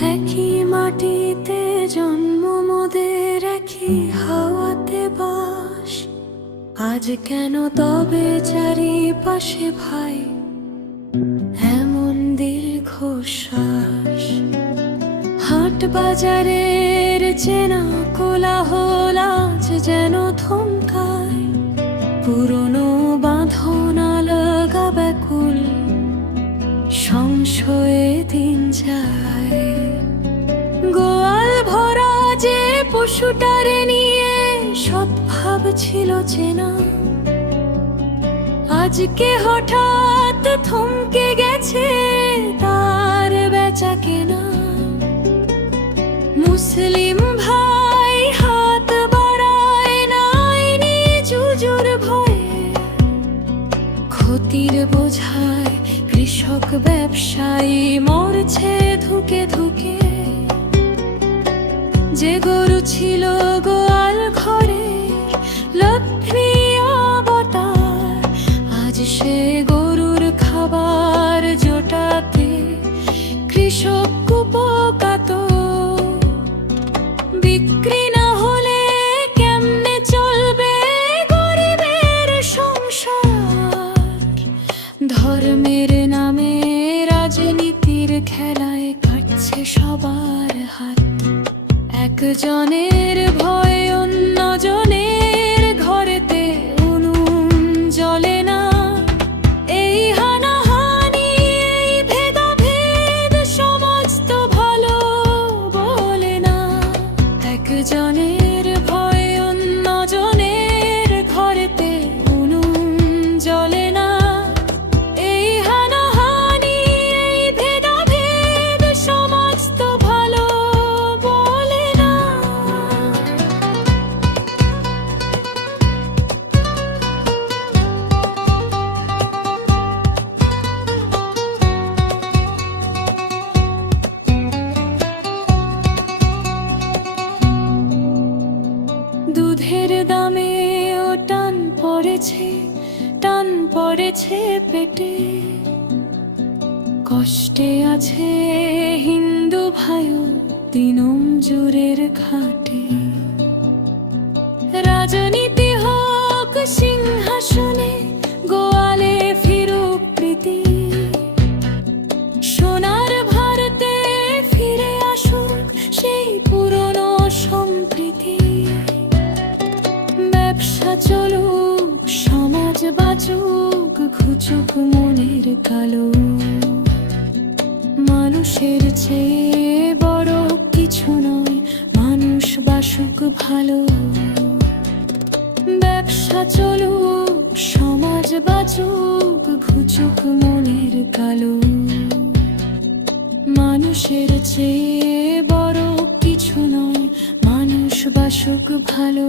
একই মাটিতে জন্ম মোদের, একই হাওয়াতে বাস। আজ কেন তবে চারিপাশে ভাই এমন দীর্ঘশ্বাস? হাট বাজারের চেনা কোলাহল আজ যেন থমকায়, পুরনো বাঁধন আলগা ব্যাকুল সংশয়ে দিন যায়। গোয়াল ভরা যে পশুটারে নিয়ে সদ্ভাব ছিল চেনা, আজকে হঠাৎ থমকে গেছে তার বেচা কেনা। মুসলিম ভাই হাত বাড়ায় নাই জুজুর ভয়ে, ক্ষতির বোঝায় কৃষক ব্যবসায়ী মরছে ধুকে ধুকে। যে গরু ছিল গোয়াল ঘরে লক্ষ্মী অবতার, আজ সে গরুর খাবার জোটাতে কৃষক কুপোকাত। বিক্রি না হলে কেমনে চলবে গরিবের সংসার? ধর্মের নামে রাজনীতির খেলায় কাটছে সবার হাত। একজনের ভয় অন্যজনের ঘরেতে উনুন জ্বলে না। এই হানাহানি, এই ভেদাভেদ সমাজ তো ভালো বলে না। একজনের ভয় অন্যজনের ঘরেতে উনুন জ্বলে না। এই হানাহানি, এই ভেদাভেদ সমাজ তো ভালো বলে না। দুধের দামে ও টান পড়েছে পেটে। কষ্টে আছে হিন্দু ভাইও দিনমজুরের খাটে। রাজনীতি হোক সিংহাসনে, গোয়ালে ফিরুক প্রীতি। সোনার ভারতে ফিরে আসুক সেই পুরনো সম্প্রীতি। ব্যবসা চলুক, সমাজ বাঁচুক, ঘুচুক মনের কালো। মানুষের চেয়ে বড় কিছু নয়, মানুষ বাসুক ভালো। ব্যবসা চলুক, সমাজ বাঁচুক, ঘুচুক মনের কালো। মানুষের চেয়ে বড় কিছু নয়, মানুষ বাসুক ভালো।